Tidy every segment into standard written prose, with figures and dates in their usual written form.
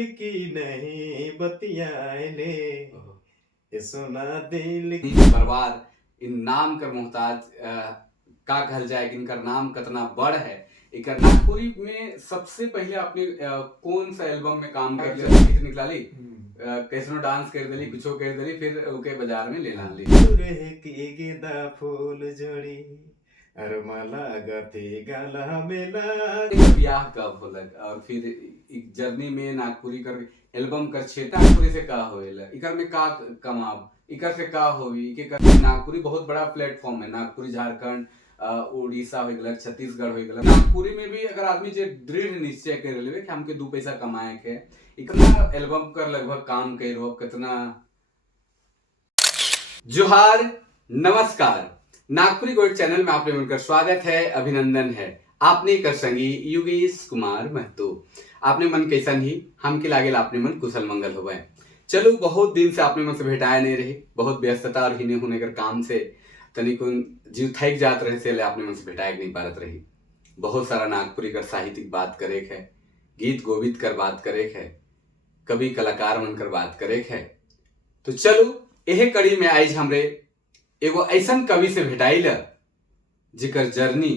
कोई की नहीं बतियाने, ये सुना दिल की बर्बाद इन नाम कर मोहताज का कहल जाए कि इनका नाम कितना बड़ है। इकर नागपुरी में सबसे पहले आपने कौन सा एल्बम में काम कर लिया, गीत निकाली, कैसनो डांस कर देली, कुछो कर देली, फिर ओके बाजार में ले ला ली। रहे की गेंदा फूल जोड़ी और मला गति गला मेला। ब्याह कब होलक और फिर एक जर्नी में नागपुरी कर एल्बम कर छेता नागपुरी से का होएला, इकर में का कमाब, इकर से का होई के कर। नागपुरी बहुत बड़ा प्लेटफॉर्म है। नागपुरी झारखंड उड़ीसा हो गलक, छत्तीसगढ़ हो गलक। नागपुरी में भी अगर आदमी जे दृढ़ निश्चय कर लेवे कि हमके 2 पैसा कमाए के, इतना एल्बम कर लगभग काम करो कितना। जोहार, नमस्कार। नागपुरी गोल्ड चैनल में आपने मिलकर स्वागत है, अभिनंदन है। आपने कर संगी योगेश कुमार महतो। आपने मन कैसन ही हम के लागेल आपने मन कुशल मंगल हो गए। चलो, बहुत दिन से आपने मन से भेटाए नहीं रहे, बहुत व्यस्तता और हिने होने कर काम से तनिकुन जीव थक जात रहे से आपने मन से भेटाए नहीं पारत रही। बहुत सारा नागपुरी कर साहित्यिक बात करे है, गीत गोविंद कर बात करे है, कवि कलाकार मन कर बात करे है। तो चलो, यह कड़ी में आज हमरे एगो ऐसन कवि से भेटाइल जिकर जर्नी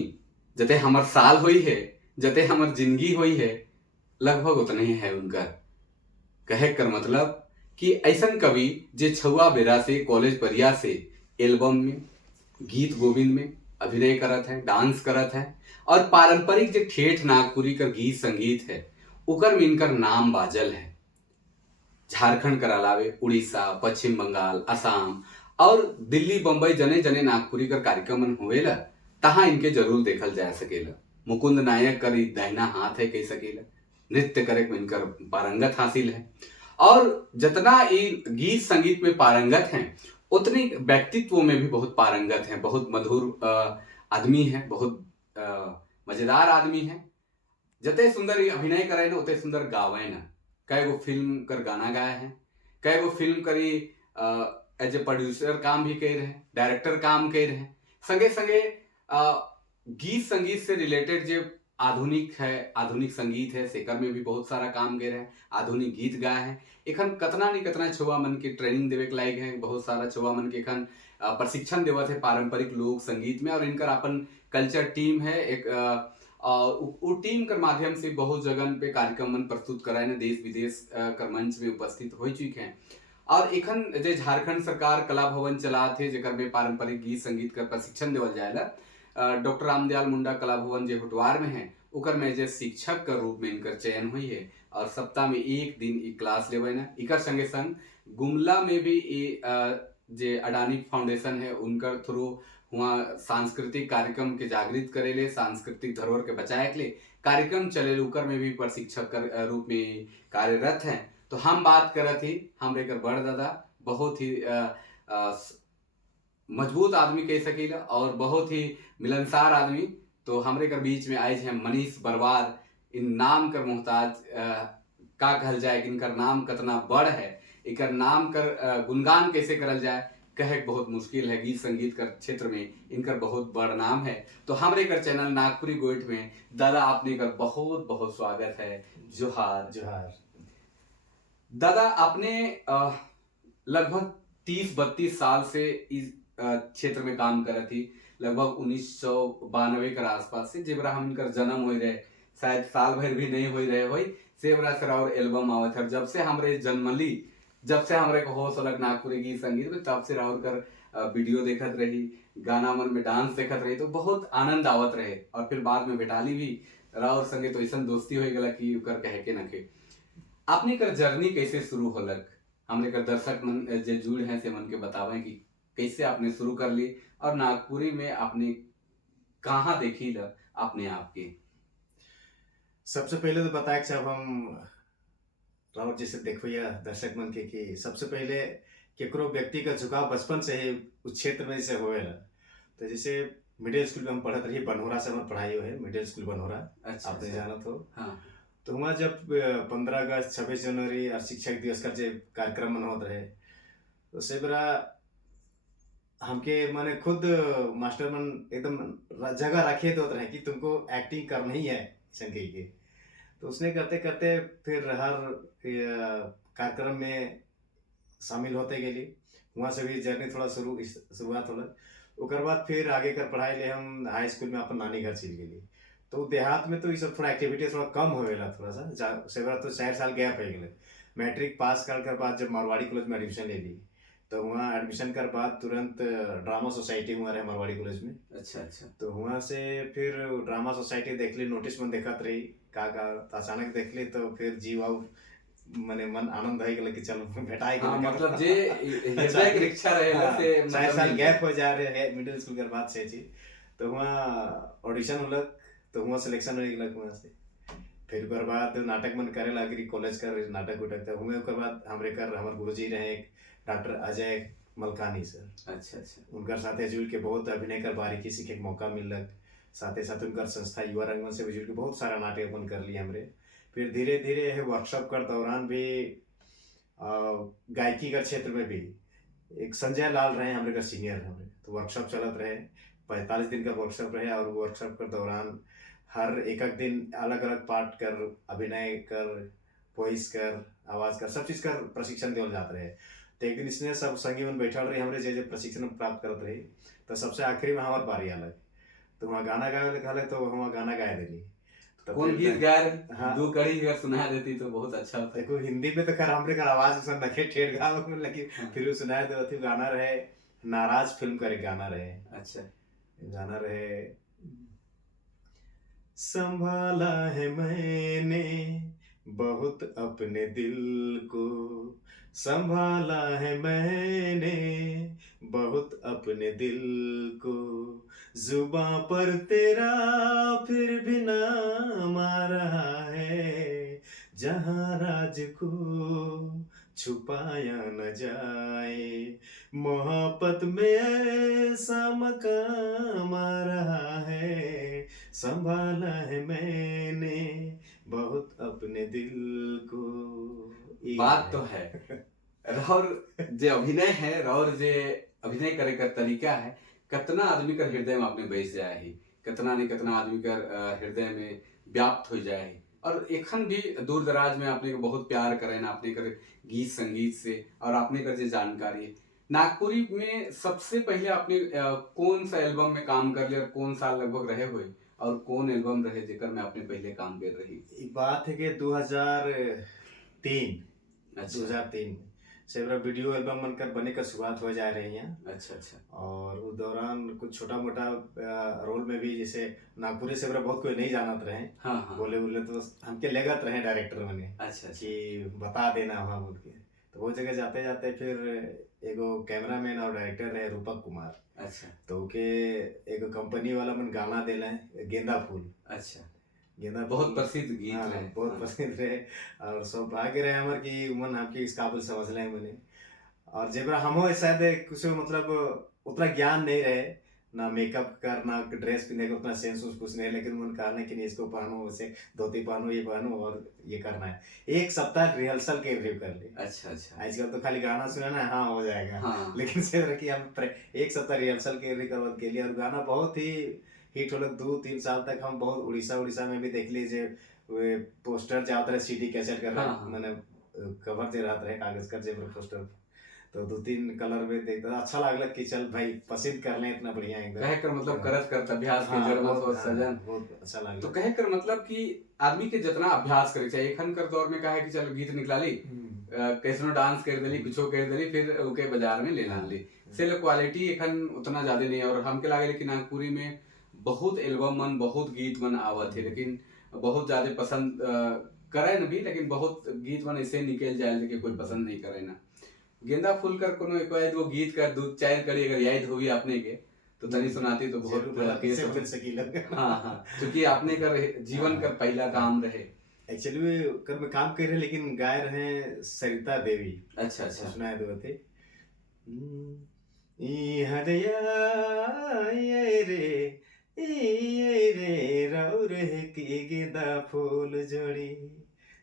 जते हमर साल हुई है, जते हमर जिंदगी हुई है, लगभग उतने ही है उनकर। कहे कर मतलब कि ऐसन कवि जे छुआ बेरा से कॉलेज परिया से एल्बम में, गीत गोविंद में अभिनय करत है, डांस करत है, और पारंपरिक जे ठेठ नागपुरी कर गीत संगीत है उकर में इनकर नाम बाजल है। झारखंड कर अलावे उड़ीसा, पश्चिम बंगाल, असम और दिल्ली बंबई जने जने नागपुरी कर कार्यक्रम मन होवेला, तहां इनके जरूर देखल जा सकेला। मुकुंद नायक कर दाहिना हाथ है कह सकेला। नृत्य करे में इनकर पारंगत हासिल है, और जितना ये गीत संगीत में पारंगत हैं उतनी व्यक्तित्व में भी बहुत पारंगत हैं। बहुत मधुर आदमी है, बहुत मजेदार आदमी है। जते सुंदर अभिनय करे ना उते सुंदर गावे ना। कई गो फिल्म कर गाना गाया है, कई गो फिल्म करी एज ए प्रोड्यूसर काम भी कर रहे हैं, डायरेक्टर काम कर रहे हैं, संगे संगे गीत संगीत से रिलेटेड जो आधुनिक है, आधुनिक संगीत है सेकर में भी बहुत सारा काम कर रहे हैं, आधुनिक गीत गाए हैं। एखन कतना नहीं कतना छुआ मन के ट्रेनिंग देवे के लायक है, बहुत सारा छुआ मन के एखन प्रशिक्षण देवत है पारंपरिक लोक संगीत में, और इनकर अपन कल्चर टीम है एक, और वो टीम कर माध्यम से बहुत जगह पे कार्यक्रम मन प्रस्तुत कराए ने, देश विदेश कर मंच में उपस्थित हो चुके हैं। और एखन जे झारखंड सरकार कला भवन चला थे जेकर में पारंपरिक गीत संगीत का प्रशिक्षण देवल जाएला। डॉक्टर रामदयाल मुंडा कला भवन जे हुटवार में है उकर में जे शिक्षक का रूप में इनकर चयन हुई है, और सप्ताह में 1 दिन ई क्लास लेवे ना। इकर संगे संग गुमला में भी जे अडानी फाउंडेशन है उनकर थ्रू वहाँ सांस्कृतिक कार्यक्रम के जागृत करेले, सांस्कृतिक धरोहर के बचाए के लिए कार्यक्रम चले, उकर में भी प्रशिक्षक कर रूप में कार्यरत हैं। तो हम बात करत ही हमरे कर बड़ दादा, बहुत ही मजबूत आदमी कह सकीला और बहुत ही मिलनसार आदमी। तो हमरे कर बीच में आए हैं मनीष बर्बाद। इन नाम कर मोहताज का कहल जाए कि इनकर नाम कितना बड़ है, इकर नाम कर गुणगान कैसे करल जाए कहे बहुत मुश्किल है। गीत संगीत कर क्षेत्र में इनकर बहुत बड़ नाम है। तो हमरे कर चैनल नागपुरी गोइट में दादा आपने कर बहुत बहुत स्वागत है। जोहार। जोहार। दादा आपने लगभग 30-32 साल से इस क्षेत्र में काम करा थी, लगभग 1992 के आसपास से जेबरा हम इनकर जन्म हो रहे, शायद साल भर भी नहीं हो रहे हो सेबरा सर और एल्बम आवत है। जब से हमरे जन्मली, जब से हमरे को होश अलग नागपुरी गीत संगीत में, तब से राहुल कर वीडियो देखत रही, गाना मन में डांस देखत रही, तो बहुत आनंद आवत रहे। और फिर बाद में बेटाली भी राहुल संगे तो ऐसा दोस्ती हो गला कि कर कहे के नखे। आपने कर जर्नी कैसे शुरू होलक, हमरे कर दर्शक मन जे जुड़ हैं से मन के बतावें कि कैसे आपने शुरू कर ली, और नागपुरी में आपने कहाँ देखी ल अपने आप के। सबसे पहले तो बताए कि जब हम राउत जैसे देखो या दर्शक मन के कि सबसे पहले केकरो व्यक्ति का झुकाव बचपन से ही उस क्षेत्र में जैसे होएला। तो जैसे मिडिल स्कूल में हम पढ़त रही, बनहोरा से हमार पढ़ाई है, मिडिल स्कूल बनहोरा। अच्छा, आपने जाना तो हाँ। तो वहाँ जब 15 अगस्त 26 जनवरी और शिक्षक दिवस का जो कार्यक्रम मन होत रहे, तो से बरा हमके माने खुद मास्टर मन एकदम जगह रखे तो रहे कि तुमको एक्टिंग करना ही है संगे के। तो उसने करते करते फिर हर कार्यक्रम में शामिल होते गेली। वहाँ से भी जर्नी थोड़ा शुरुआत होला। ओकर बाद फिर आगे कर पढ़ाई ले हम हाई स्कूल में अपन नानी घर चल गेली। तो देहात में तो ये सब थोड़ा एक्टिविटी थोड़ा कम होवेला थोड़ा सा सेवरा तो 4 साल गैप हो गेले। मैट्रिक पास कर बाद जब मारवाड़ी कॉलेज में एडमिशन ले ली, तो वहाँ एडमिशन कर बाद तुरंत ड्रामा सोसाइटी हुआ रहे मारवाड़ी कॉलेज में। अच्छा अच्छा। तो वहाँ से फिर ड्रामा सोसाइटी देख ली, नोटिस में देखत रही का तो अचानक देख ली, तो फिर जीव और मने मन आनंद है कि चलो भेटाई हाँ, गेल। मतलब जे हृदय के इच्छा रहेला हाँ, से 4 मतलब साल मिल गैप हो जा रहे हैं मिडिल स्कूल के बाद से चीज। तो वहाँ ऑडिशन होलक, तो वहाँ सिलेक्शन हो गेलक वहाँ से। फिर ओकर बाद नाटक मन करे लगी कॉलेज कर नाटक उटक। तो हुए ओकर बाद हमर गुरुजी रहे एक डॉक्टर अजय मलकानी सर। अच्छा अच्छा। उनकर साथे जुड़ के बहुत अभिनय कर बारीकी सीखे के मौका मिलक। साथे साथ उनकर संस्था युवा रंगमंच से भी जुड़ के बहुत सारा नाटक अपन कर लिए हमरे। फिर धीरे धीरे वर्कशॉप कर दौरान भी गायकी का क्षेत्र में भी एक संजय लाल रहे हमारे का सीनियर हमारे। तो वर्कशॉप चलत रहे, 45 दिन का वर्कशॉप रहे। और वर्कशॉप के दौरान हर एक दिन अलग अलग पार्ट कर, अभिनय कर, वॉइस कर, आवाज कर, सब चीज कर प्रशिक्षण दिया जाता रहे। तो एक दिन इसने सब संगी मन बैठल रही हमरे जे प्रशिक्षण प्राप्त करत रही। तो सबसे आखिरी में हमार बारी अलग, तो वहाँ गाना गावे कहले, तो वहाँ गाना गाए देली। तो कौन फिर गीत गा रही? हाँ, 2 कड़ी अगर सुना देती तो बहुत अच्छा होता। देखो हिंदी में तो खैर हमरे का आवाज उसन नखे ठेठ गाव में, लेकिन हाँ। फिर वो सुनाए दो थी। गाना रहे नाराज फिल्म का एक गाना रहे। अच्छा। गाना रहे संभाला है मैंने बहुत अपने दिल को, संभाला है मैंने बहुत अपने दिल को, जुबां पर तेरा फिर भी नाम आ रहा है, जहां राज को छुपाया न जाए, मोहब्बत में ऐसा मकाम आ रहा है, संभाला है मैंने बहुत अपने दिल को। बात तो है और जे अभिनय है और जे अभिनय करे का तरीका है, कितना आदमी का हृदय में आपने बैस जाए ही, कितना नहीं कितना आदमी का हृदय में व्याप्त हो जाए ही। और एखन भी दूर दराज में आपने बहुत प्यार करे ना आपने कर गीत संगीत से, और आपने कर जे जानकारी है। नागपुरी में सबसे पहले आपने कौन सा एल्बम में काम कर लिया और कौन साल लगभग रहे हुए, और कौन एल्बम रहे जेकर में आपने पहले काम कर रही? बात है कि 2003 अच्छा 2003 में से मेरा वीडियो एल्बम बनकर बने का शुरुआत हो जा रही है। अच्छा अच्छा। और उस दौरान कुछ छोटा मोटा रोल में भी, जैसे नागपुरी से मेरा बहुत कोई नहीं जानत रहे। हाँ हाँ। बोले तो हमके लगत रहे डायरेक्टर बने अच्छा अच्छा। कि बता देना वहाँ बोल के। तो वो जगह जाते जाते फिर एगो कैमरामैन और डायरेक्टर रहे रूपक कुमार। अच्छा तो के एगो कंपनी वाला मन गाना देला है गेंदा फूल। अच्छा। गेंदा बहुत फूल, प्रसिद्ध गीत हाँ, रहे। बहुत हाँ। पसंद रहे। और सौभाग्य रहे हमार कि उमन आपकी इस काबिल समझ लें मैंने। और जेबरा हमो शायद कुछ मतलब उतना ज्ञान नहीं रहे, ना मेकअप कर ना ड्रेस पहनने का उतना सेंस कुछ नहीं, लेकिन उन्होंने कहा नहीं कि नहीं इसको पहनो, वैसे धोती पहनो, ये पहनो और ये करना है। 1 सप्ताह रिहर्सल के रिव्यू कर ले। अच्छा अच्छा। आजकल तो खाली गाना सुना ना, हाँ हो जाएगा। हाँ। लेकिन से कि हम 1 सप्ताह रिहर्सल के रिकवर के लिए, और गाना बहुत ही हिट होलक। 2-3 साल तक हम बहुत उड़ीसा में भी देख लीजिए पोस्टर जाता रहे, सीडी कैसेट कर रहे, हाँ। मैंने कवर दे रहा था कागज कर जेब पोस्टर। तो 2-3 कलर में देखता अच्छा लागल कि चल भाई पसंद कर लें, इतना बढ़िया एकदम कहे कर मतलब करत करत अभ्यास के हाँ, जड़ में सोच हाँ, सजन। बहुत अच्छा लागल। तो कहे कर मतलब कि आदमी के जितना अभ्यास करे चाहिए। एखन कर दौर में कहे कि चलो गीत निकाली, कैसनो डांस कर देली, कुछो कर देली, फिर ओके बाजार में ले ली से क्वालिटी एखन उतना ज्यादा नहीं है। और हमके लागे कि नागपुरी में बहुत एल्बम मन बहुत गीत मन आवत है, लेकिन बहुत ज्यादा पसंद करे न भी, लेकिन बहुत गीत मन ऐसे निकल जाए कि कोई पसंद नहीं करे ना। गेंदा फूल कर कोनो एक वो गीत कर 2-4 कड़ी अगर याद होगी आपने के तो तनी सुनाती तो बहुत कैसे बन सकी लग। हाँ हाँ, क्योंकि आपने कर जीवन कर पहला काम रहे। एक्चुअली कर में काम कर रहे, लेकिन गाय रहे सरिता देवी। अच्छा अच्छा। सुनाए दो थे ई हदया ये रे राउर है की गेंदा फूल जोड़ी,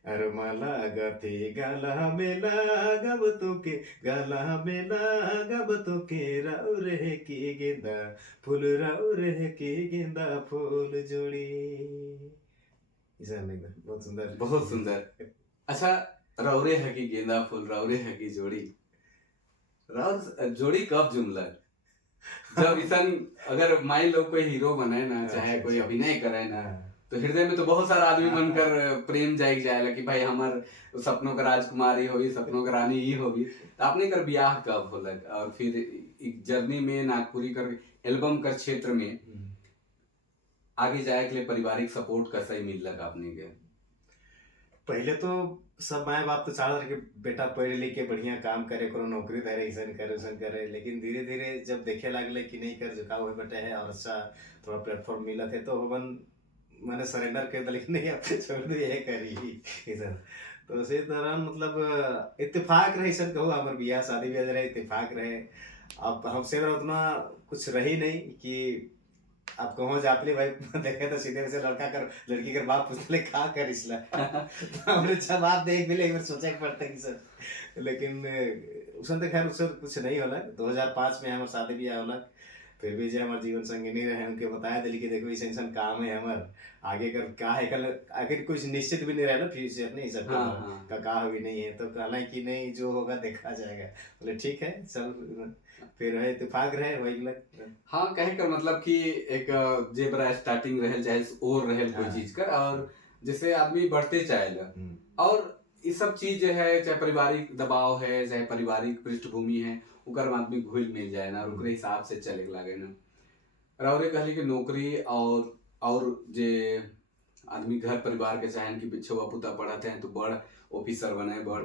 अरे माला गते गाला में लागब तुके, गाला में लागब तुके, राउर है की गेंदा फूल, राउर है की गेंदा फूल जोड़ी। ईसन एकदम बहुत सुंदर। बहुत सुंदर। अच्छा, रौरे है कि गेंदा फूल, रौरे है कि जोड़ी, रौर जोड़ी कब जुमला? जब इंसान अगर मान लो कोई हीरो बने ना, चाहे अच्छा कोई अच्छा। अभिनय करे ना, हाँ तो हृदय में तो बहुत सारा आदमी हाँ हाँ। बनकर प्रेम जाग जाएगा कि भाई हमार सपनों का राजकुमारी होगी, सपनों का रानी ही होगी। तो आपने कर ब्याह कब होलक, और फिर एक जर्नी में नागपुरी कर एल्बम कर क्षेत्र में आगे जाए के लिए पारिवारिक सपोर्ट कैसे ही मिल लगा आपने के? पहले तो सब माए बाप तो चाहत रहे कि बेटा पढ़ लिख के बढ़िया काम करे, कोनो नौकरी धरे, ऐसन करे वैसन करे। लेकिन धीरे धीरे जब देखे लगले कि नहीं कर झुकाव हुए बटे है और अच्छा थोड़ा प्लेटफॉर्म मिला थे, तो हमन मैंने सरेंडर कर दिया कि नहीं अब छोड़ दो ये करी ऐसा। तो उसी दौरान मतलब इत्तेफाक रहे, ऐसा कहूँ हमारे बियाह शादी भी रहे, इत्तेफाक रहे। अब हमसे उतना कुछ रही नहीं कि आप कहो जातली भाई देखे तो सीधे से लड़का कर लड़की कर बाप पूछले का कर इसला तो हमने जवाब देख भी ले सोचा कि पड़ता कि सर। लेकिन उसने तो खैर उससे कुछ नहीं होला। 2005 में हमारे शादी ब्याह होला। फिर भी जो हमारे जीवन संगिनी रहे उनके बताया दिली कि देखो इस इंसान काम है हमार आगे कर का है कल आखिर कुछ निश्चित भी नहीं रहा ना फ्यूचर नहीं सब हाँ हाँ का भी नहीं है। तो कहला कि नहीं जो होगा देखा जाएगा। बोले ठीक है चल। फिर है इत्तेफाक रहे वही लग। हाँ, कहे कर मतलब कि एक जेबरा स्टार्टिंग रहल चाहे और रहल कोई हाँ। चीज कर, और जैसे आदमी बढ़ते चाहेला, और ये सब चीज जो है, चाहे पारिवारिक दबाव है, चाहे पारिवारिक पृष्ठभूमि है, ओकर में आदमी घुल मिल जाए ना, और ओकरे हिसाब से चले के लागे ना। और कहली कि नौकरी और जे आदमी घर परिवार के चाहे कि बिछुआ पुता पढ़ते हैं तो बड़ ऑफिसर बने, बड़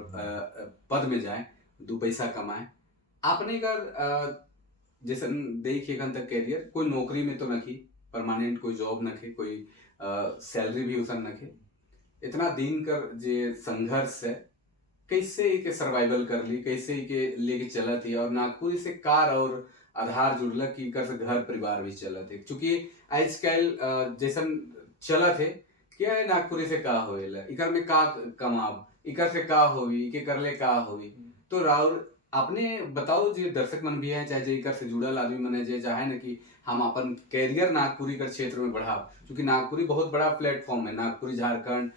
पद में जाए, दो पैसा कमाए। आपने कर जैसे देखिए एखन तक कैरियर कोई नौकरी में तो नखी, परमानेंट कोई जॉब नखे, कोई सैलरी भी उसन नखे, इतना दिन कर जे संघर्ष है, कैसे के सर्वाइवल कर ली, कैसे के लेके चलत ही, और नागपुर से कार और आधार जुड़लक कि कर से घर परिवार भी चलत है। क्योंकि आजकल जैसन चलत है क्या है, नागपुरी से का होएला, इकर में का कमाब, इकर से का होई, इके करले का होई। तो राउर आपने बताओ जो दर्शक मन भी है, चाहे जे इकर से जुड़ल आदमी मन है, जे चाहे ना कि हम अपन कैरियर नागपुरी कर क्षेत्र में बढ़ाव, क्योंकि नागपुरी बहुत बड़ा प्लेटफॉर्म है। नागपुरी झारखंड,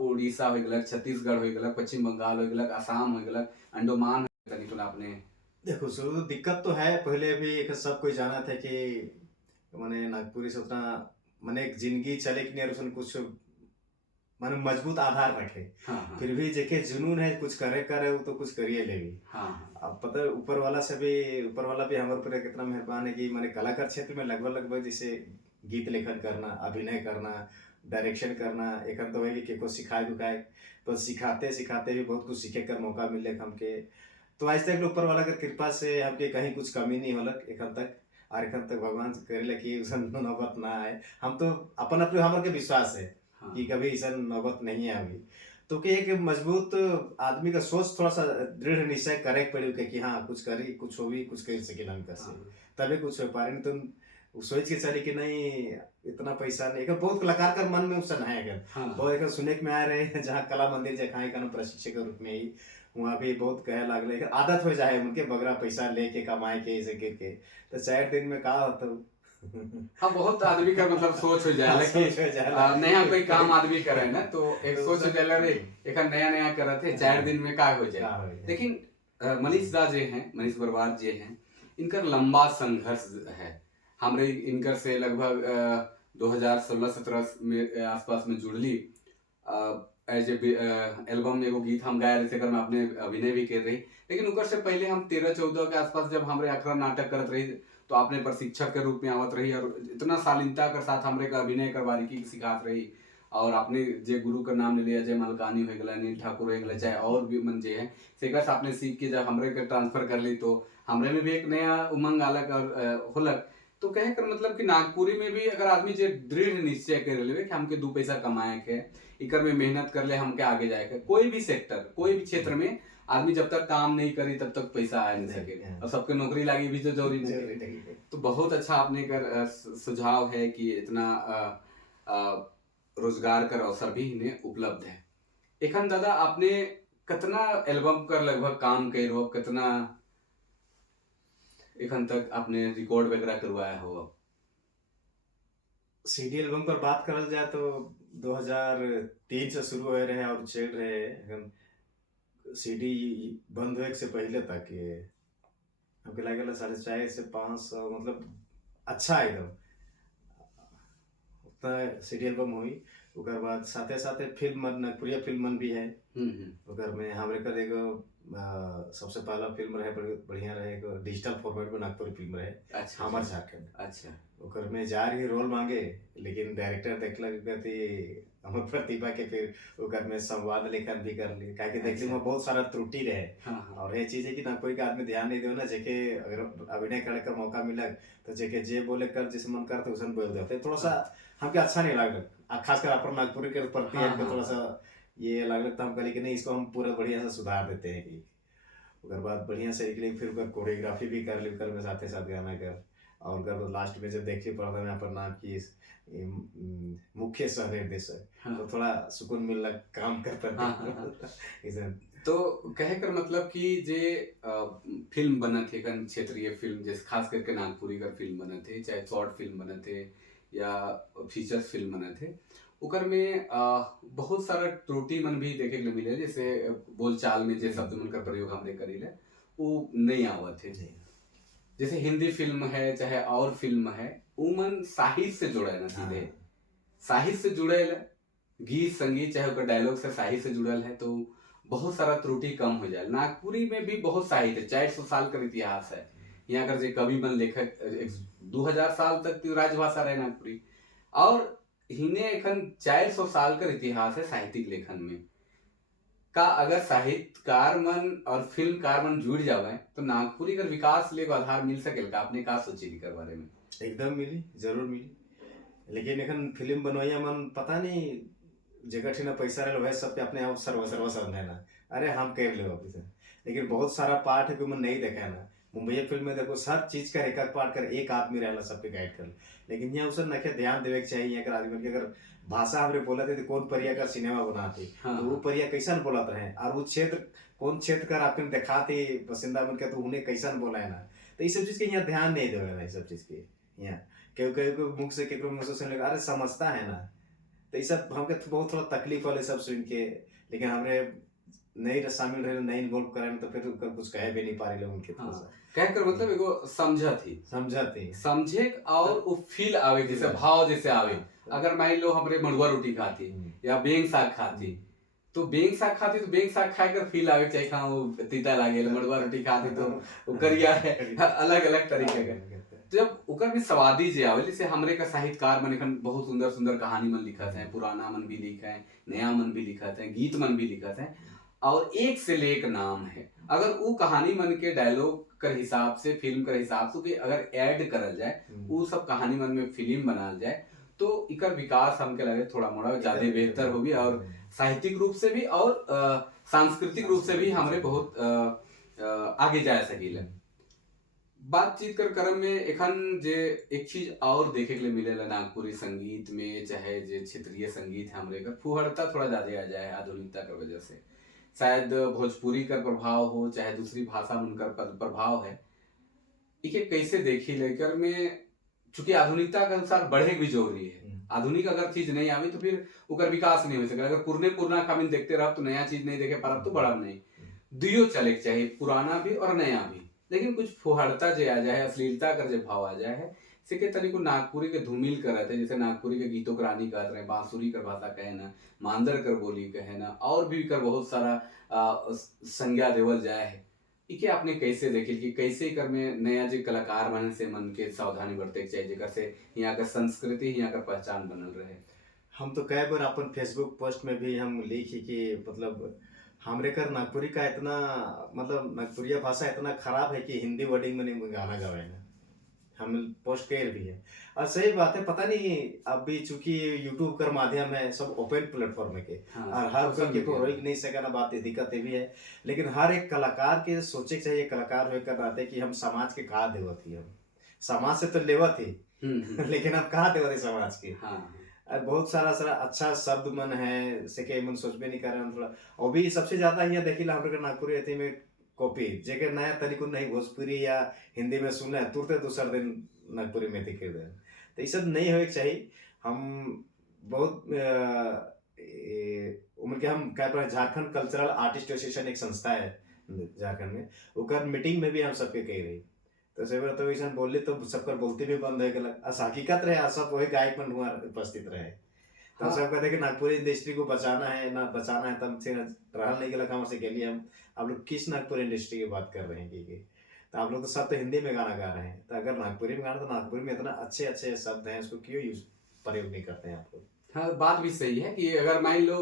उड़ीसा हो गलक, छत्तीसगढ़ हो गलक, पश्चिम बंगाल हो गलक, आसाम हो गलक, अंडमान तनी तो आपने देखो शुरू दिक्कत तो है। पहले भी एक सब कोई जाना था कि मैंने नागपुरी से उतना मैंने एक जिंदगी चले कि नहीं उसने कुछ माने मजबूत आधार रखे। हाँ फिर भी जेके जुनून है कुछ करे करे वो तो कुछ करिए लेगी। हाँ अब पता है ऊपर वाला से भी ऊपर वाला भी हमारे ऊपर कितना मेहरबान है कि मैंने कलाकार क्षेत्र में लगभग लगभग जैसे गीत लेखन करना, अभिनय करना, डायरेक्शन करना, एक तो है कि को सिखाए बुखाए, पर सिखाते सिखाते भी बहुत कुछ सीखे कर मौका मिले हमके। तो आज तक ऊपर वाला के कृपा से हमके कहीं कुछ कमी नहीं होलक एखन तक। और एखन तक भगवान से करे कि उसन नौबत ना आए। हम तो अपन अपने हमारे के विश्वास है हाँ कि कभी ऐसा नौबत नहीं आएगी। तो कि एक मजबूत आदमी का सोच थोड़ा सा दृढ़ निश्चय करे पड़े कि हाँ कुछ करी कुछ होगी कुछ कर सके हम कैसे हाँ तभी कुछ हो पा रही। तुम सोच के चले कि नहीं इतना पैसा नहीं। एक बहुत कलाकार का मन में उसन है अगर हाँ बहुत एक सुने के में आ रहे हैं जहाँ कला मंदिर जहाँ का प्रशिक्षक के रूप में ही वहाँ भी बहुत कहे लागले आदत हो जाए उनके बगरा पैसा लेके कमाए के ऐसे करके। तो 4 दिन में का होता हाँ, बहुत आदमी का मतलब सोच हो जाएगा कि सोच हो जाएगा। नया कोई काम आदमी करे ना, तो एक तो सोच हो जाएगा रे एक नया नया करत है, 4 दिन में का हो का जाए। हो जाए। लेकिन मनीष दा जे हैं, मनीष बरवार जे हैं, इनकर लंबा संघर्ष है। हमरे इनकर से लगभग 2016-17 में आसपास में जुड़ली एज ए एल्बम में एगो गीत हम गाए रहे थे, अगर मैं अपने अभिनय भी कर रही। लेकिन उकर से पहले हम 13-14 के आसपास जब हमरे अखरा नाटक करत रही, तो आपने प्रशिक्षक के रूप में आवत रही, और इतना शालीनता के साथ हमरे का अभिनय कर बारीकी सिखात रही। और आपने जे गुरु का नाम ले लिया, जय मलकानी हो गला, नील ठाकुर हो गला, चाहे और भी मन जे है सेकर से आपने सीख के जब हमरे के ट्रांसफर कर ली, तो हमरे में भी एक नया उमंग आलक और होलक। तो कहे कर मतलब कि नागपुरी में भी अगर आदमी जे दृढ़ निश्चय कर ले कि हमके 2 पैसा कमाए के, इकर में मेहनत कर ले, हमके आगे जाए के, कोई भी सेक्टर कोई भी क्षेत्र में आदमी जब तक काम नहीं करी तब तक पैसा आ नहीं सके, और सबके नौकरी लागी भी तो जरूरी नहीं। तो बहुत अच्छा आपने कर सुझाव है कि इतना रोजगार कर अवसर भी इन्हें उपलब्ध है। एखन दादा आपने कितना एल्बम कर लगभग काम कर हो, कितना एखन तक आपने रिकॉर्ड वगैरह करवाया हो? सीडी एल्बम पर बात करल जाए तो 2003 से शुरू हो रहे और चल रहे हैं सीडी बंद होए से पहले तक ये हमके लागेला 450 से 500 मतलब अच्छा एकदम उतना सीडी एल्बम हुई। ओकर बाद साथे साथे फिल्म मन नागपुरिया फिल्म मन भी है। ओकर में हमरे कर एगो सबसे पहला फिल्म रहे बढ़िया रहे एगो डिजिटल फॉर्मेट में नागपुरी फिल्म रहे अच्छा हमर झारखंड। अच्छा ओकर में जा रही रोल मांगे लेकिन डायरेक्टर देखलक कहती हमर प्रतिभा के फिर ओकर में संवाद लेखन भी कर ली काहे कि देखली अच्छा। में बहुत सारा त्रुटि रहे। हाँ और ये चीज है कि नागपुरी का आदमी ध्यान नहीं दे ना जेके अगर अभिनय करे का मौका मिला तो जेके जे बोले कर जिस मन करते उसन बोल देते थोड़ा सा हमके अच्छा नहीं लागल खासकर अपन नागपुरी के प्रति हाँ, हमके हाँ, थोड़ा सा ये लागल तो हम कहली कि नहीं इसको हम पूरा बढ़िया से सुधार देते हैं कि ओकर बाद बढ़िया से एक फिर ओकर कोरियोग्राफी भी कर ली ओकर में साथे साथ गाना कर और ओकर लास्ट में जब देखिए पर्दा में अपन नाम की मुख्य सह निर्देशक हाँ। तो थोड़ा सुकून मिलला काम कर पर हाँ, हाँ, हाँ। इसन तो कहे कर मतलब कि जे फिल्म बना थे कन क्षेत्रीय फिल्म जैसे खास करके नागपुरी का फिल्म बना थे चाहे शॉर्ट फिल्म बना थे या फीचर फिल्म बना थे ओकर में बहुत सारा त्रुटि मन भी देखे के मिले जैसे बोलचाल में जे शब्द मन का प्रयोग हमने करी ले वो नहीं आवत थे। जैसे हिंदी फिल्म है चाहे और फिल्म है वो मन साहित्य से जुड़ा है ना सीधे साहित्य से जुड़ल गीत संगीत चाहे ओकर डायलॉग से साहित्य से जुड़ल है तो बहुत सारा त्रुटि कम हो जाए। नागपुरी में भी बहुत साहित्य 400 साल का इतिहास है यहाँ कर जे कवि बन लेखक 2000 साल तक तो राजभाषा रहे नागपुरी और हिने एखन 400 साल का इतिहास है साहित्यिक लेखन में का अगर साहित्यकार मन और फिल्मकार मन जुड़ जावे तो नागपुरी का विकास ले आधार मिल सकेल का आपने का सोचे कर बारे में? एकदम मिली जरूर मिली लेकिन एखन फिल्म बनवाइया मन पता नहीं जगह ठिना पैसा रहे वह सब पे अपने आप सर्व सर्व समझे ना अरे हम कर ले वापिस लेकिन बहुत सारा पार्ट है कि मन नहीं देखा है ना मुंबई फिल्म में देखो सब चीज का एक पार्ट कर एक आदमी रहला सबके गाइड कर लेकिन यहाँ उसे नखे ध्यान देवे के चाहिए यहाँ कर आदमी के अगर भाषा हमरे बोला थे तो कौन परिया का सिनेमा बनाते तो वो परिया कैसन बोलत रहे और वो क्षेत्र कौन क्षेत्र कर आपने दिखाते पसंदा मन के तो उन्हें कैसन बोला है ना तो ये सब चीज के यहाँ ध्यान नहीं देवे ना ये सब चीज के यहाँ क्यों मुख से केकरो मुंह से सुन ले अरे समझता है ना तो ये सब हमके बहुत थोड़ा तकलीफ वाले सब सुन के लेकिन हमरे नहीं शामिल रहे नहीं इन्वॉल्व करे तो फिर कुछ कहे भी नहीं पा रहे लोग उनके थोड़ा सा कह कर मतलब एगो समझा थी समझे और वो फील आवे जैसे भाव जैसे आवे अगर मान लो हमरे मड़ुआ रोटी खाती या बेंग साग खाती तो बेंग साग खाती तो बेंग साग खाए कर फील आवे चाहे खा वो तीता लागे मड़ुआ रोटी खाती तो वो करिया है अलग अलग तरीके का जब ओकर भी सवादी जे आवे जैसे हमरे का साहित्यकार मन एखन बहुत सुंदर सुंदर कहानी मन लिखत है पुराना मन भी लिखा है नया मन भी लिखत है गीत मन भी लिखत है और एक से ले एक नाम है अगर वो कहानी मन के डायलॉग कर हिसाब से फिल्म कर हिसाब से अगर ऐड करल जाए वो सब कहानी मन में फिल्म बनाल जाए तो इकर विकास हमके लगे थोड़ा मोड़ा ज्यादा बेहतर होगी और साहित्यिक रूप से भी और सांस्कृतिक रूप से भी हमारे बहुत आगे जा सकेला। बातचीत कर क्रम में एखन जे एक चीज और देखे के लिए मिलेला नागपुरी संगीत में चाहे जे क्षेत्रीय संगीत है हमरे का फुहड़ता थोड़ा ज्यादा आ जाए आधुनिकता की वजह से शायद भोजपुरी का प्रभाव हो चाहे दूसरी भाषा में उनका प्रभाव है इके कैसे देखी लेकर में चूंकि आधुनिकता के अनुसार बढ़े भी जरूरी है आधुनिक अगर चीज नहीं आवी तो फिर उकर विकास नहीं हो सके अगर पुरना कामिन देखते रह तो नया चीज नहीं देखे पर तो बड़ा नहीं दुयो चले चाहिए पुराना भी और नया भी लेकिन कुछ फुहाड़ता जे आ जाए अश्लीलता कर जो भाव आ जाए है सिके तनी को नागपुरी के धूमिल कर रहे थे जैसे नागपुरी के गीतों रानी कर रहे बांसुरी कर भाषा कहे ना मांदर कर बोली कहे ना और भी कर बहुत सारा संज्ञा देवल जाए है इके आपने कैसे देखी कि कैसे कर में नया जो कलाकार बने से मन के सावधानी बरते चाहिए जेकर से यहाँ का संस्कृति यहाँ का पहचान बनल रहे। हम तो कई बार अपन फेसबुक पोस्ट में भी हम लिखी कि मतलब हमरे कर नागपुरी का इतना मतलब नागपुरिया भाषा इतना खराब है कि हिंदी वर्डिंग में गाना गावे ना हम पोस्ट कर भी है और सही बात है पता नहीं अब भी चूंकि यूट्यूब कर माध्यम है सब ओपन प्लेटफॉर्म के और हर कोई को रोक नहीं सका ना बात दिक्कत भी है लेकिन हर एक कलाकार के सोचे चाहिए कलाकार होकर रहते कि हम समाज के कहा देवत ही हम समाज से तो लेवत ही लेकिन अब कहा देवत है समाज के बहुत सारा सारा अच्छा शब्द मन है से के मन सोचबे नहीं कर रहे थोड़ा और भी सबसे ज्यादा यहाँ देखिला हम नागपुरी अथी में कॉपी जेके नया तरीको नहीं भोजपुरी या हिंदी में सुने तुरंत दूसर दिन नागपुरी में दिखे दे तो ये सब नहीं होए चाहिए हम बहुत उनके हम क्या पर झारखंड कल्चरल आर्टिस्ट एसोसिएशन एक संस्था है झारखंड में, ओकर मीटिंग में भी हम सबके कही रही। तो से बार तो ऐसा बोलले तो सबकर बोलते भी बंद है गेलक, हकीकत रहे आ सब वही गायक मन हुआ उपस्थित रहे। तो सब कहते कि नागपुर इंडस्ट्री को बचाना है, ना बचाना है, तब से रहल नहीं गेलक हमसे गेली हम। आप लोग किस नागपुर इंडस्ट्री की बात कर रहे हैं कि तो आप लोग तो सब तो हिंदी में गाना गा रहे हैं, तो अगर नागपुरी में गाना तो नागपुरी में इतना अच्छे अच्छे शब्द हैं, उसको क्यों यूज प्रयोग नहीं करते हैं आप लोग। हाँ, बात भी सही है कि अगर मान लो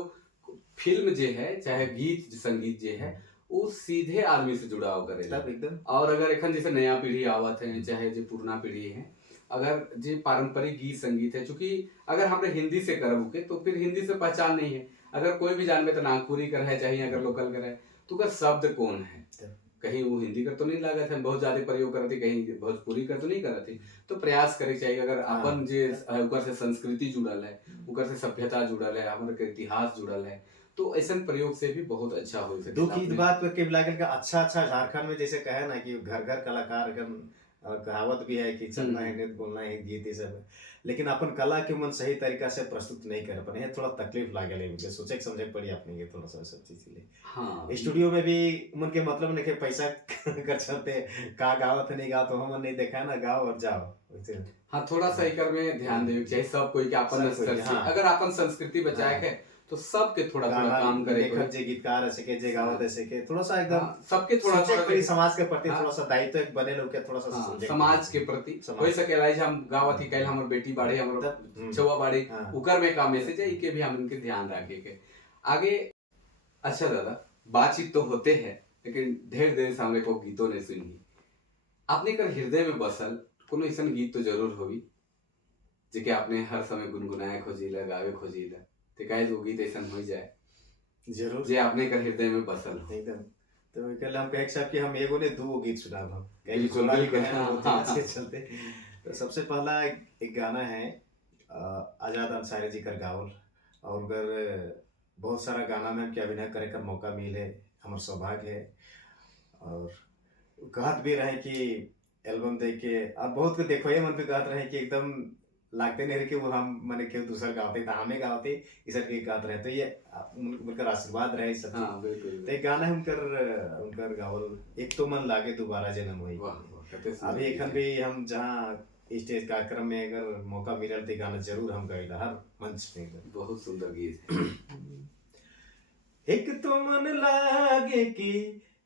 फिल्म जे है चाहे गीत संगीत जे है वो सीधे आदमी से जुड़ाव करेला। तब एकदम और अगर एखन जैसे नया पीढ़ी आवत है चाहे जो पुराना पीढ़ी है, अगर जे पारंपरिक गीत संगीत है, चूंकि अगर हमने हिंदी से करब के तो फिर हिंदी से पहचान नहीं है। अगर कोई भी जानबे तो नागपुरी कर है चाहे अगर लोकल कर है तो का शब्द कौन है, कहीं वो हिंदी कर तो नहीं लागत है, बहुत ज्यादा प्रयोग करती, कहीं भोजपुरी कर तो नहीं करती। तो प्रयास करे चाहिए अगर अपन जे ऊपर से संस्कृति जुड़ल है, ऊपर से सभ्यता जुड़ल है, हमारे के इतिहास जुड़ल है, तो ऐसा प्रयोग से भी बहुत अच्छा हो सके। दुख की बात पे के लागल का अच्छा अच्छा झारखंड में जैसे कहे ना कि घर घर कलाकार का कहावत भी है कि चलना है नृत्य बोलना है गीत ये सब, लेकिन अपन कला के मन सही तरीका से प्रस्तुत नहीं कर पाए, थोड़ा तकलीफ लागल है मुझे, सोचे समझे पड़ी आपने ये थोड़ा सा सब चीज के लिए। हाँ, स्टूडियो में भी मन के मतलब नहीं कि पैसा कर चलते का गावत नहीं गाओ तो हम नहीं देखा ना, गाओ और जाओ। हाँ, थोड़ा सा एकर में ध्यान देवे चाहिए सब कोई के अपन स्तर से। अगर अपन संस्कृति बचाए के तो सबके थोड़ा थोड़ा काम करे, देखत जे गीतकार है सके जे गावत है सके, थोड़ा सा एकदम सबके थोड़ा थोड़ा समाज के प्रति थोड़ा सा दायित्व एक बने लोग के थोड़ा सा समाज के प्रति हो सके। हम गावत ही कल हमर बेटी बाड़े हमर छुआ बाड़े उकर में का मैसेज है के भी हम उनके ध्यान रखे के आगे। अच्छा दादा, बातचीत तो होते हैं लेकिन ढेर देर से हमरे को गीतों ने सुनी, आपने कर हृदय में बसल कोनो ऐसा गीत तो जरूर होगी जेके आपने हर समय गुनगुनाए खोजिला गावे खोजिला, ते काहे वो गीत ऐसा हो जाए जरूर जे आपने कर हृदय में बसल हो एकदम। तो कल हम कहे साहब कि हम एगो ने दो गीत सुनाब हम कहीं बिल्कुल, छोड़ा भी बिल्कुल, कहे वो हाँ, से चलते। तो सबसे पहला एक गाना है आजाद अंसारी जी का गावल, और अगर बहुत सारा गाना में हमके अभिनय करे का मौका मिले हमार सौभाग्य है। और कहत भी रहे कि एल्बम देख के अब बहुत के देखो ये मन पे कहत रहे कि एकदम लागते नहीं रहे कि वो हम मैंने क्यों दूसरा गाते तो हमें गाते इस के गात रहे, तो ये उनका आशीर्वाद रहे सब। हाँ, बिल्कुल। तो एक गाना है उनकर उनकर गावल एक तो मन लागे दोबारा जन्म हुई। अभी एखन भी हम जहाँ स्टेज कार्यक्रम में अगर मौका मिलल तो गाना जरूर हम गाइला हर मंच पे। बहुत सुंदर गीत है। एक तो मन लागे कि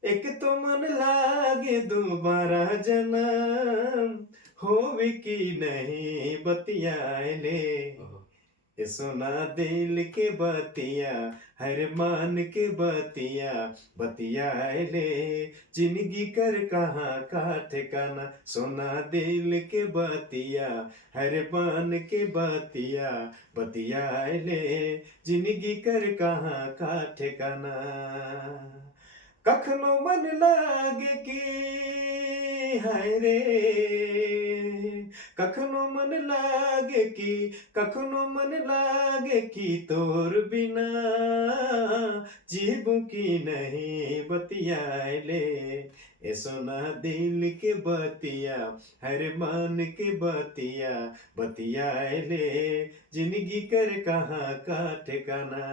एक तो मन लागे दोबारा जन्म होवे कि नहीं बतियाए ले, ये सुना दिल के बतिया हर मान के बतिया बतियाए ले, जिंदगी कर कहाँ का ठिकाना सोना दिल के बतिया हर मान के बतिया बतियाए ले, जिंदगी कर कहाँ का ठिकाना। कखनो मन लागे कि हाय रे, कखनो मन लागे कि कखनो मन लागे कि तोर बिना जीबू की नहीं बतियाए ले, ए सोना दिल के बतिया हर मान के बतिया बतियाए ले, जिंदगी कर कहाँ का ठिकाना।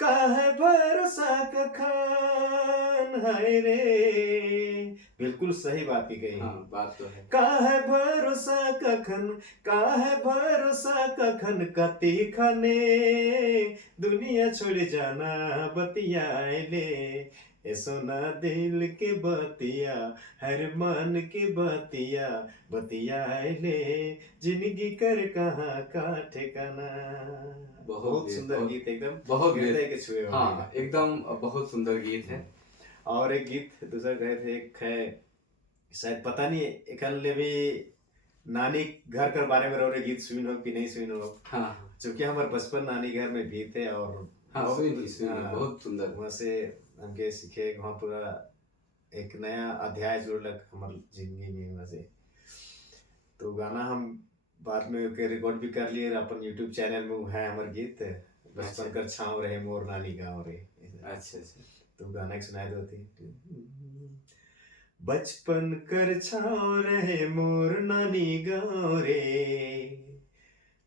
काहे भरोसा का खान हाय रे, बिल्कुल सही बात की गई। हाँ, बात तो है। काहे भरोसा का खन, काहे भरोसा का खन कती खाने दुनिया छोड़ जाना बतियाए ले, ए सोना दिल के बतिया हर मन के बतिया बतियाए ले, जिंदगी कर कहाँ का ठिकाना। बहुत सुंदर गीत एकदम, बहुत हृदय के छुए वाला। हाँ, एकदम बहुत सुंदर गीत है। और एक गीत दूसरा गए थे एक है शायद पता नहीं एकन ले भी नानी घर कर बारे में रहे गीत सुन हो कि नहीं सुन हो। हाँ, चूंकि हमारे बचपन नानी घर में भी थे और हाँ, बहुत सुंदर वहाँ से हमके सीखे वहाँ पूरा एक नया अध्याय जुड़लक हमारे जिंदगी में वहाँ से। तो गाना हम बाद में रिकॉर्ड भी कर लिए अपन यूट्यूब चैनल में है हमारे गीत बचपन कर छाँव रहे मोर नानी गाँव रे। अच्छा अच्छा, तो गाना एक सुनाए दो थी। बचपन कर छाँव रहे मोर नानी गाँव रे,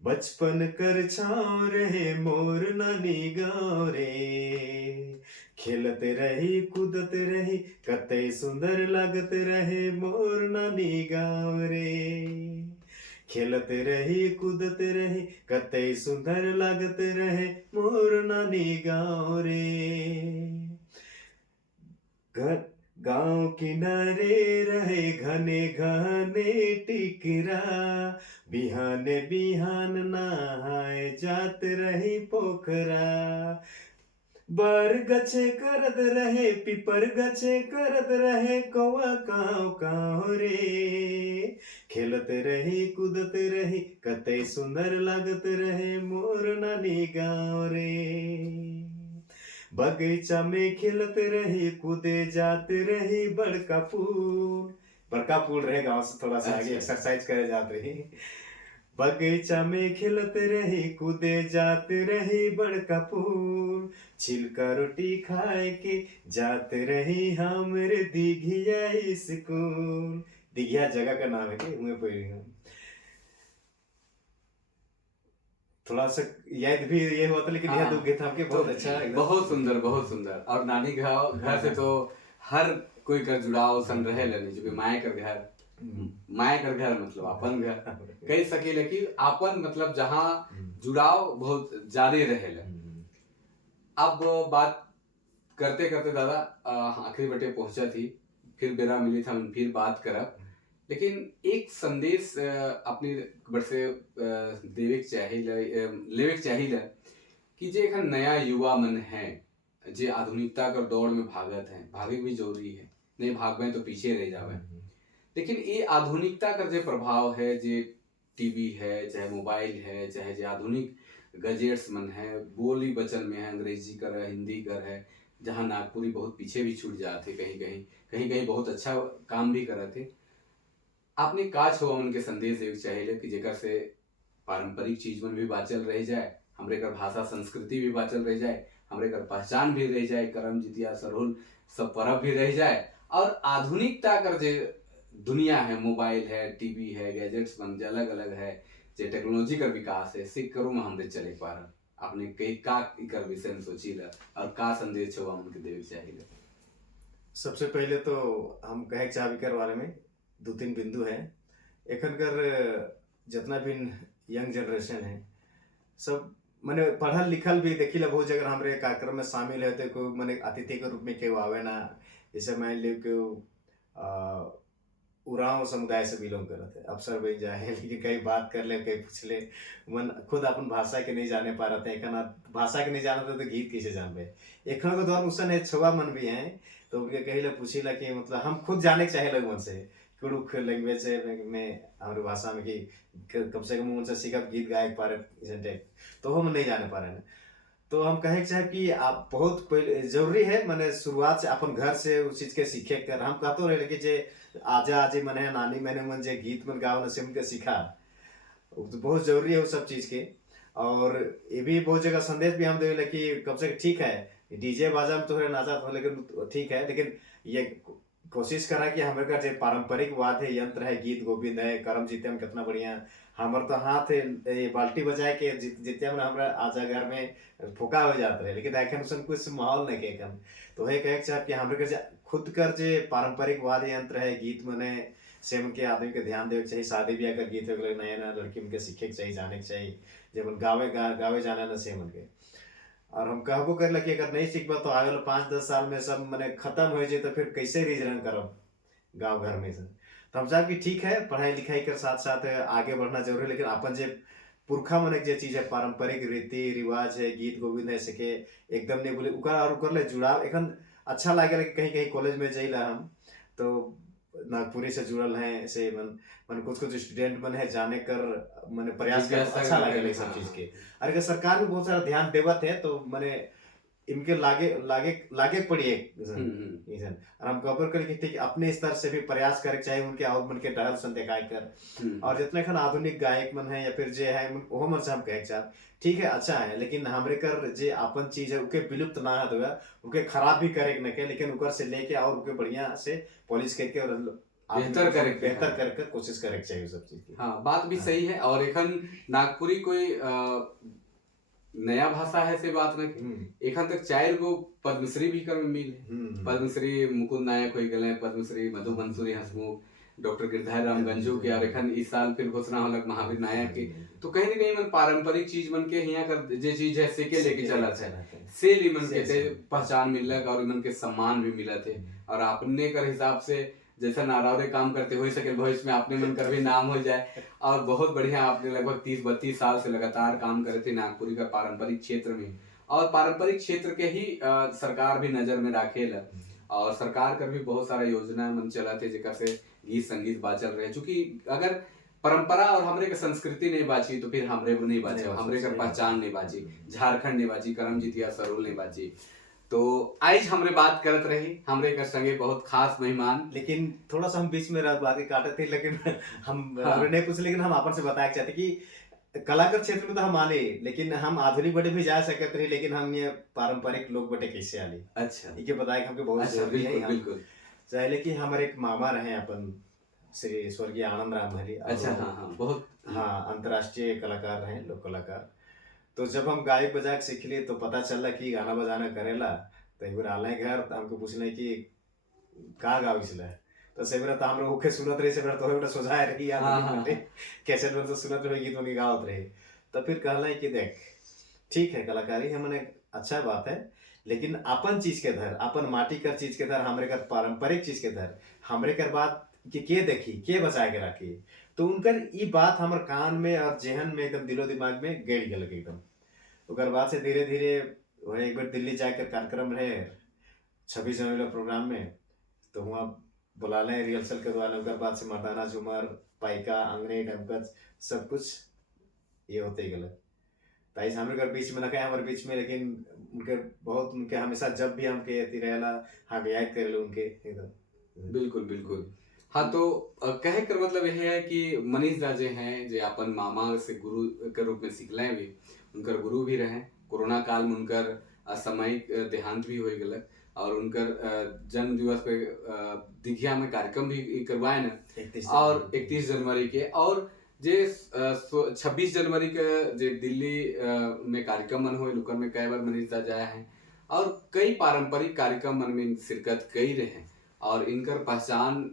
बचपन कर छाँव रहे मोर नानी गाँव रे, खेलते रही कूदत रही कतई सुंदर लागत रहे मोर नानी गाँव रे, खेलते रही कूदत रही कतई सुंदर लागत रहे मोर नानी गाँव रे। घर गाँव किनारे रहे घने घने टिकरा, बिहाने बिहान नहाए जात रही पोखरा, बर गछे करत रहे पिपर गछे करत रहे कौआ काँव काँव रे, खेलत रही कूदत रही कतई सुंदर लागत रहे मोर नानी गाँव रे। बगीचा में खेलत रही कूदे जात रही बड़का पुल रहे गांव से थोड़ा सा आगे अच्छा। एक्सरसाइज करे जात रही। बगीचा में खेलत रही कूदे जात रही बड़का पुल, छिलका रोटी खाए के जात रही हमरे दिघिया स्कूल। दिघिया जगह का नाम है कि उहे पढ़ी हम। थोड़ा सा याद भी ये हुआ था, लेकिन यह हाँ। दो गीत हमके बहुत अच्छा एकदम। बहुत सुंदर, बहुत सुंदर। और नानी घर से तो हर कोई कर जुड़ाव सन रहे लनी, जो कि माए कर घर मतलब अपन घर कह सकेले कि अपन मतलब जहाँ जुड़ाव बहुत ज्यादा रहेला। अब बात करते करते दादा आखिरी बटे पहुंचा थी, फिर बेरा मिली था फिर बात करब, लेकिन एक संदेश अपनी बट से लेवेक चाहिए कि जे एखन नया युवा मन है जे आधुनिकता कर दौड़ में भागत है, भागे भी जरूरी है, नहीं भागवे तो पीछे रह जावे। लेकिन ये आधुनिकता का जो प्रभाव है, जे टीवी है चाहे मोबाइल है चाहे जो आधुनिक गजेट्स मन है, बोली बचन में है, अंग्रेजी कर है, हिंदी कर है, जहाँ नागपुरी बहुत पीछे भी छूट जाते, कहीं बहुत अच्छा काम भी करते। आपने का छुआ उनके संदेश देवे चाहिए कि जेकर से पारंपरिक चीज मन भी बाचल रह जाए, हमरे कर भाषा संस्कृति भी बाचल रह जाए, हमरे कर पहचान भी रह जाए, करम जितिया सरहुल सब परब भी रह जाए, और आधुनिकता कर जे दुनिया है, मोबाइल है, टीवी है, गैजेट्स बन जे अलग अलग है, जे टेक्नोलॉजी का विकास है, सिख करो में हमरे चले पा रहा। आपने कई का इकर विषय में सोची ला और का संदेश छुआ उनके देवे चाहिए? सबसे पहले तो हम कहे चाहे कर बारे में दो तीन बिंदु है। एखन कर जितना भी यंग जनरेशन है सब मने पढ़ल लिखल भी देखिला बहुत जगह हमरे कार्यक्रम में शामिल है, तो कोई मने अतिथि के रूप में केहू आवे ना, जैसे मान लो कि उरांव समुदाय से बिलोंग करत है, अफसर बन जाए लेकिन कहीं बात कर ले कहीं पूछ ले, मन खुद अपन भाषा के नहीं जाने पा रहे थे, एक भाषा के नहीं जानते तो गीत कैसे जानबे। एक को दौर उसन है छुआ मन भी हैं, तो उनके कही ला पूछी ला कि मतलब हम खुद जाने के चाहे लोग मन से कुड़ुक लैंग्वेज में हमारी भाषा में कि कम से कम उनसे सीखा गीत गाए पा रहे, तो हम नहीं जाने पा रहे हैं। तो हम कहे चाहे कि आप बहुत पहले जरूरी है मैंने शुरुआत से अपन घर से उस चीज के सीखे कर हम कहते रहे कि जे आजा आजे मन है नानी मैंने मन जे गीत मन गाओ न से उनके सीखा, तो बहुत जरूरी है वो सब चीज के। और ये भी बहुत जगह संदेश भी हम दे कि कम से कम ठीक है डीजे बाजा में तो है नाचा तो, लेकिन ठीक है, लेकिन ये कोशिश करा कि हमारे का जो पारंपरिक वाद्य है, यंत्र है, गीत गोविंद है, करम जितिया में कितना बढ़िया हमारे तो हाथ है बाल्टी बजाए के जितिया में हमारा आजा घर में फुका हो जाता है, लेकिन देखे उसन कुछ माहौल नहीं के कम। तो है कहे चाहे कि हमारे का खुद कर जे पारंपरिक वाद्य यंत्र है, गीत मने से उनके आदमी के ध्यान देवे चाहिए, शादी ब्याह का गीत हो गए नया नया लड़की उनके सीखे के चाहिए, जाने के चाहिए, जब गावे जाना न से उनके। और हम कहबो कर कि अगर नहीं सीखबा तो आगे 5-10 साल में सब मने खत्म हो जाए, तो फिर कैसे रिज रंग करब गाँव घर में से। तो हम साहब कि ठीक है पढ़ाई लिखाई के साथ साथ आगे बढ़ना जरूरी है, लेकिन अपन जे पुरखा मन जे चीज है पारंपरिक रीति रिवाज है, गीत गोविंद है, सके एकदम नहीं बोले उकर ले जुड़ाव एखन अच्छा लगे कि कहीं कहीं कॉलेज में जाइला हम तो नागपुरी से जुड़ल हैं ऐसे मन कुछ स्टूडेंट मन है जाने कर मैंने प्रयास कर अच्छा लगे सब चीज के। और अगर सरकार भी बहुत सारा ध्यान देवत है तो मैंने इनके लागे लागे लागे पड़ी एक और हम कवर करके ठीक अपने स्तर से भी प्रयास करे चाहिए उनके और मन के डहल सन दिखाई कर। और जितने खन आधुनिक गायक मन है या फिर जे है वो मन से हम कहे चाह ठीक है अच्छा है, लेकिन हमरे कर जे अपन चीज है उके विलुप्त ना है उके खराब भी करे न के, लेकिन उकर से लेके और उके बढ़िया से पॉलिश करके और बेहतर करे के बेहतर है। करके कोशिश करे के चाहिए सब चीज की। हाँ, बात भी हाँ। सही है। और एखन नागपुरी कोई नया भाषा है से बात नहीं। हम्म एखन तक 4 गो पद्मश्री भी कर मिल है। हम्म पद्मश्री मुकुंद नायक हो गए, पद्मश्री मधु मंसूरी हंसमुख, डॉक्टर गिरधारी राम गंजू के, और एखन इस साल फिर घोषणा होलक महावीर नायक के। तो कहीं ना कहीं मन पारंपरिक चीज मन के हियां कर जे चीज है से के लेके चलत है, से इमन के ते पहचान मिलक और इमन के सम्मान भी मिलत है। और आपने कर हिसाब से जैसा नारावरे काम करते हो सके भविष्य में आपने मन कर भी नाम हो जाए। और बहुत बढ़िया, आपने लगभग 30-32 साल से लगातार काम करे थे नागपुरी का पारंपरिक क्षेत्र में। और पारंपरिक क्षेत्र के ही सरकार भी नजर में राखेला। और सरकार कर भी बहुत सारा योजना मन चला थे जेकर से गीत संगीत बाचल रहे। चूंकि अगर परंपरा और हमरे के संस्कृति नहीं बाची तो फिर हमरे को नहीं बाचे, हमरे कर पहचान नहीं बाची, झारखंड नहीं बाची, करमजीत या सरोल नहीं बाची। तो आज हमरे बात करत रही हमरे कर संगे बहुत खास मेहमान। लेकिन थोड़ा सा हम बीच में बात के काटे थे, लेकिन हम हाँ। हमने नहीं पूछे, लेकिन हम आपन से बताया चाहते कि कलाकार क्षेत्र में तो हम आले, लेकिन हम आधुनिक बटे भी जा सकते रहे, लेकिन हम ये पारंपरिक लोग बटे कैसे आले। अच्छा ये बताया कि हमके बहुत अच्छा, जरूरी है। बिल्कुल हम बिल्कुल। चाहे कि हमारे एक मामा रहे अपन श्री स्वर्गीय आनंद राम हरी। अच्छा हाँ हाँ, बहुत हाँ, अंतर्राष्ट्रीय कलाकार रहे, लोक कलाकार। तो जब हम गायक बजा के सीख लिए तो पता चला कि गाना बजाना करेला। तो एक बार आले घर तो हमको पूछले कि का गाविसला, तो सेबरा तो हमरे ओके सुनत रही, सेबरा तो एउटा सोझाए रही याद हाँ, नहीं हाँ, बटे कैसेट में तो सुनत रही, गीत में गावत रही। तो फिर कहला कि देख ठीक है कलाकारी हमने अच्छा बात है, लेकिन अपन चीज के धर, अपन माटी कर चीज के धर, हमरे कर पारंपरिक चीज के धर, हमरे कर बात कि के देखी के बचाए के राखी। तो उनकर ई बात हमर कान में और जेहन में एकदम दिलो दिमाग में गड़ गल एकदम। ओकर बाद से धीरे धीरे वह एक बार दिल्ली जाकर कार्यक्रम रहे 26 जनवरी का प्रोग्राम में, तो वहाँ बुला लें रिहर्सल करवा लें। ओकर बाद से मर्दाना झूमर, पाइका, अंगने, डमकच सब कुछ ये होते ही गलत। ताइस हमरे घर बीच में ना हमारे बीच में, लेकिन उनके बहुत उनके हमेशा जब भी हमके अति रहेला हाँ याद करे उनके एकदम। बिल्कुल बिल्कुल। हाँ, तो कहे कर मतलब यह है कि मनीष दा जे हैं जे अपन मामा से गुरु के रूप में सीखले भी, उनकर गुरु भी रहे। कोरोना काल में उनकर असामयिक देहांत भी हो गलक। और उनकर जन्म दिवस पे दिघिया में कार्यक्रम भी करवाए न, और 31 जनवरी के। और जे 26 जनवरी के जे दिल्ली में कार्यक्रम मन हुए लुकर में कई बार मनीष दा जाए हैं। और कई पारंपरिक कार्यक्रम मन में शिरकत कई रहे हैं। और इनकर पहचान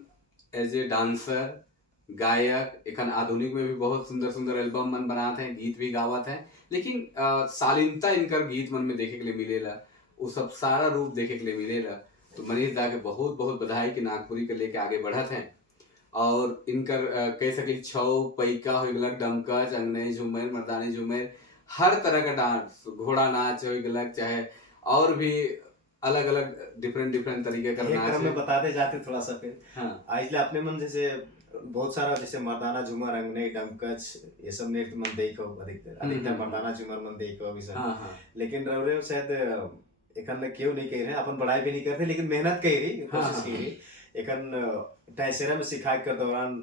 एज ए डांसर, गायक, एखन आधुनिक में भी बहुत सुंदर सुंदर एल्बम मन बनाते हैं, गीत भी गावत हैं। लेकिन शालीनता इनकर गीत मन में देखे के लिए मिलेला, वो सब सारा रूप देखे के लिए मिलेला। तो मनीष दा के बहुत बहुत बधाई कि नागपुरी के लेके आगे बढ़त हैं। और इनकर कह सके छौ, पैका हो गलक, डमकच, अंगने झूमर, मर्दानी झूमर, हर तरह का डांस, घोड़ा नाच हो गलक, चाहे और भी अलग अलग डिफरेंट तरीके का नाच में बताते जाते थोड़ा सा फिर। हाँ आज अपने मन जैसे बहुत सारा जैसे मर्दाना झूमर, अंगने, डमकच ये सब नृत्य मन देखो, अधिकतर मर्दाना झूमर मन देखो अभी सब। हाँ हाँ लेकिन रवरे शायद एखन क्यों नहीं कह रहे, अपन पढ़ाई भी नहीं करते, लेकिन मेहनत कही रही, कोशिश की रही। एखन टाइसेरा में सिखाए के दौरान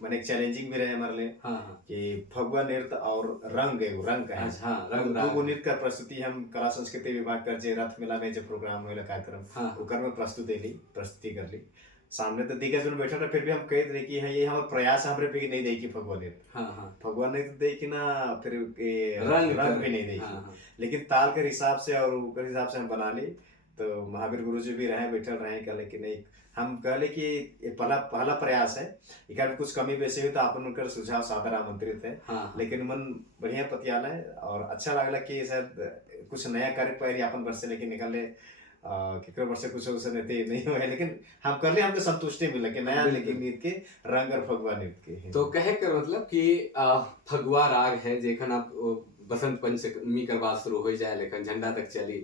मैंने एक चैलेंजिंग भी रहे हमारे लिए कि फगुआ नृत्य और रंग रंग का है। दो नृत्य का प्रस्तुति हम कला संस्कृति विभाग कर जे रथ मेला में जो प्रोग्राम हुआ कार्यक्रम ओकर में प्रस्तुति कर ली। सामने तो दिग्गज में बैठा था, फिर भी हम कह रहे कि ये हमारे प्रयास हमारे भी नहीं देखी फगुआ नृत्य। फगुआ नृत्य देखी ना, फिर रंग भी नहीं देखी, लेकिन ताल के हिसाब से और ऊपर हिसाब से हम बना ली। तो महावीर गुरु जी भी रहे बैठल रहे, कहले कि नहीं, हम कहले कि ये पहला प्रयास है, इधर कुछ कमी बेसी हुई तो आप उनकर सुझाव सादर आमंत्रित है। लेकिन मन बढ़िया पतियाला है और अच्छा लगला कि शायद कुछ नया कार्य पाए अपन वर्ष से, लेकिन निकले केकरो वर्ष से कुछ नहीं हुआ है, लेकिन हम कर ले, हमको संतुष्टि मिला कि नया लेकिन नृत्य के रंग और फगुआ नृत्य के। तो कहे कर मतलब कि फगुआ राग है जेखन आप बसंत पंचमी कर बात शुरू हो जाए, लेकिन झंडा तक चली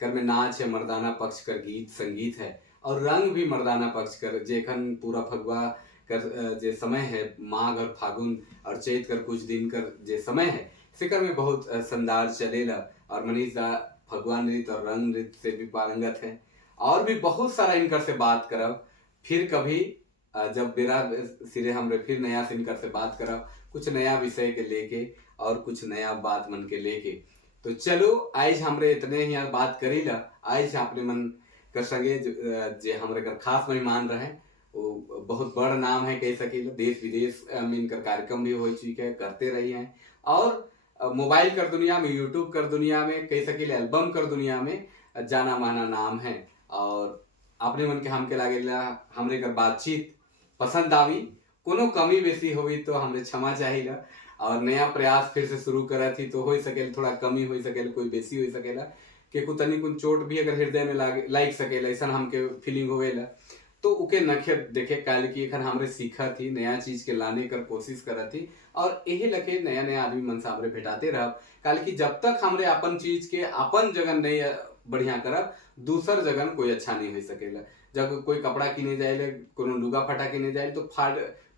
कर में नाच है, मर्दाना पक्ष कर गीत संगीत है, और रंग भी मर्दाना पक्ष कर जेखन पूरा फगुआ कर जे समय है, माघ और फागुन और चैत कर कुछ दिन कर जे समय है, फिकर में बहुत शानदार चलेला। और मनीष दा फगुआ नृत्य और रंग नृत्य से भी पारंगत है। और भी बहुत सारा इनकर से बात करब फिर कभी, जब बेरा सिरे हमरे फिर नया से इनकर से बात करब कुछ नया विषय के लेके और कुछ नया बात मन के लेके। तो चलो आज हमरे इतने ही बात करी ला। आज अपने मन कर संगे जे हमरे कर खास मेहमान रहे वो बहुत बड़ नाम है कह सकेला, देश विदेश में इनकर कार्यक्रम भी हो चुके हैं, करते रही हैं। और मोबाइल कर दुनिया में, यूट्यूब कर दुनिया में, कह सकेला एल्बम कर दुनिया में जाना माना नाम है। और अपने मन के हमके लागेला हमरे कर बातचीत पसंद आवी, कोनो कमी बेसी होवी तो हमरे क्षमा चाहिला। और नया प्रयास फिर से शुरू करा थी तो हो सकेला थोड़ा कमी हो सकेला, कोई बेसी हो सकेला, के कुछ तनी कुछ चोट भी अगर हृदय में लाग सकेला, ऐसा हमके फीलिंग होवेला तो उके नखे देखे काल की एखन हमरे सीखा थी, नया चीज के लाने कर कोशिश करा थी। और यही लखे नया नया आदमी मन से हमरे भेटाते रह, काल की जब तक हमरे अपन चीज के अपन जगह नहीं बढ़िया करब, दूसर जगह कोई अच्छा नहीं हो सकेला। जब कोई कपड़ा किने जाए, कोनो लुगा फटा किने जाए तो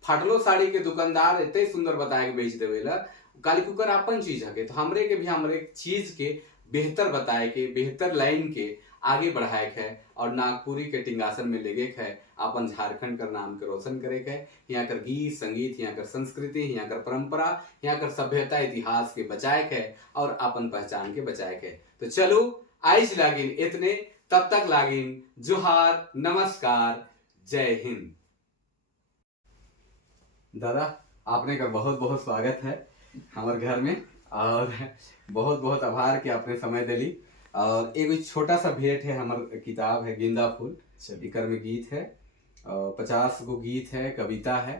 फाटलो साड़ी के दुकानदार इतने सुंदर बताए के बेच देवेला, काली कुकर अपन चीज हके। तो हमरे के भी हमरे चीज के बेहतर बताए के, बेहतर लाइन के आगे बढ़ाए के है और नागपुरी के टिंगासन में लेगे है, अपन झारखंड का नाम के रोशन करे के। यहाँ कर गीत संगीत, यहाँ कर संस्कृति, यहाँ कर परंपरा, यहाँ कर सभ्यता इतिहास के बचाए के और अपन पहचान के बचाए के। तो चलो आज लागिन इतने, तब तक लागिन जोहार, नमस्कार, जय हिंद। दादा आपने का बहुत बहुत स्वागत है हमारे घर में और बहुत बहुत आभार कि आपने समय दिली। और एक छोटा सा भेंट है, हमार किताब है गेंदा फूल, इकर में गीत है और 50 गो गीत है, कविता है।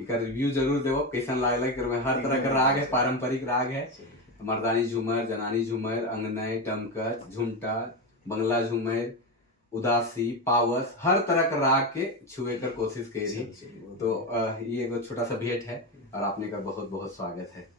इकर रिव्यू जरूर देवो कैसन लागल। इकर में हर तरह का राग है, पारंपरिक राग है, मर्दानी झूमर, जनानी झूमर, अंगनई, टमकत, झुमटा, बंगला झूमर, उदासी, पावस, हर तरह का राग के छुए कर कोशिश करी। तो ये एक छोटा सा भेंट है और आपने का बहुत बहुत स्वागत है।